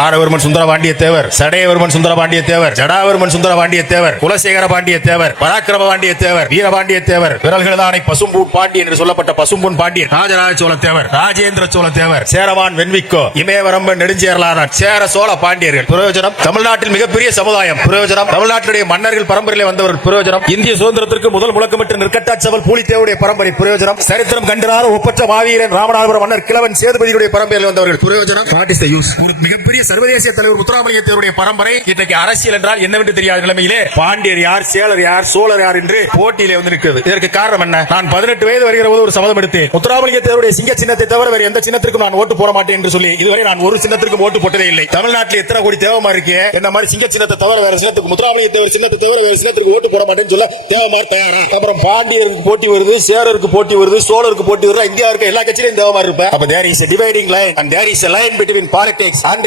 மாரவர்மன் சுந்தர பாண்டிய தேவர் சடையவர்மன் சுந்தர பாண்டிய தேவர் ஜடாவர்மன் சுந்தர பாண்டிய தேவர் குலசேகர பாண்டிய தேவர் பராக்கிரம பாண்டிய தேவர் வீரபாண்டிய தேவர் விரல்கள்தானை பசும்பூன் பாண்டியன் என்று சொல்லப்பட்ட பசும்பூன் பாண்டியன் ராஜராஜ சோழ தேவர் ராஜேந்திர சோழ தேவர் சேரவான் வெண்விக்கோ இமயவரம்பன் நெடுஞ்சேரலாதான் சேர சோழ பாண்டியர்கள். பிரயோஜனம்? தமிழ்நாட்டில் மிகப்பெரிய சமுதாயம். பிரயோஜனம்? தமிழ்நாட்டுடைய மன்னர்கள் பரம்பரையிலே வந்தவர்கள் பிரயோஜனம்? இந்திய சுதந்திரத்திற்கு முதல் முழக்கமிட்டு நிற்கட்டாச்சவல் பூலித்தேவுடைய பரம்பரை பிரயோஜனம்? சரித்திரம் கண்டிராத ஒப்பற்ற மாவீரன் ராமநாதபுரம் மன்னர் கிழவன் சேதுபதியுடைய பரம்பரையில் வந்தவர்கள் பிரயோஜனம்? வாட் இஸ் த யூஸ் ஒரு மிகப்பெரிய சர்வதேச தலைவர் முத்துராமலிங்க தேவருடைய பரம்பரை. இன்றைக்கு அரசியல் என்றால் என்னவென்று தெரியாத நிலைமையிலே பாண்டியர் யார் சேலர் யார் சோழர் யார் என்று போட்டியிலே வந்து நிற்கிறது. இதற்கு காரணம் என்ன? நான் பதினெட்டு வயது வருகிற போது ஒரு சபதம் எடுத்தேன். முத்துராமலிங்க தேவருடைய சிங்க சின்னத்தை தவிர வேறு எந்த சின்னத்திற்கும் நான் ஓட்டு போட மாட்டேன் என்று சொல்லி இதுவரை நான் ஒரு சின்னத்திற்கும் ஓட்டு போட்டதே இல்லை. தமிழ்நாட்டில் எத்தனை கோடி தேவமா இருக்கு? என்ன மாதிரி சிங்க சின்னத்தை தவிர வேற சின்னத்துக்கு முத்துராமலிங்க தேவர் சின்னத்தை தவிர வேறு சின்னத்திற்கு ஓட்டு போட மாட்டேன்னு சொல்ல தேவமார் தயாரா? அப்புறம் பாண்டியருக்கு போட்டி வருது சேரருக்கு போட்டி வருது சோழருக்கு போட்டி வருது. இந்தியா இருக்க எல்லா கட்சியிலும் தேவமார் இருப்பேன் அப்ப there is dividing line and there is line between politics and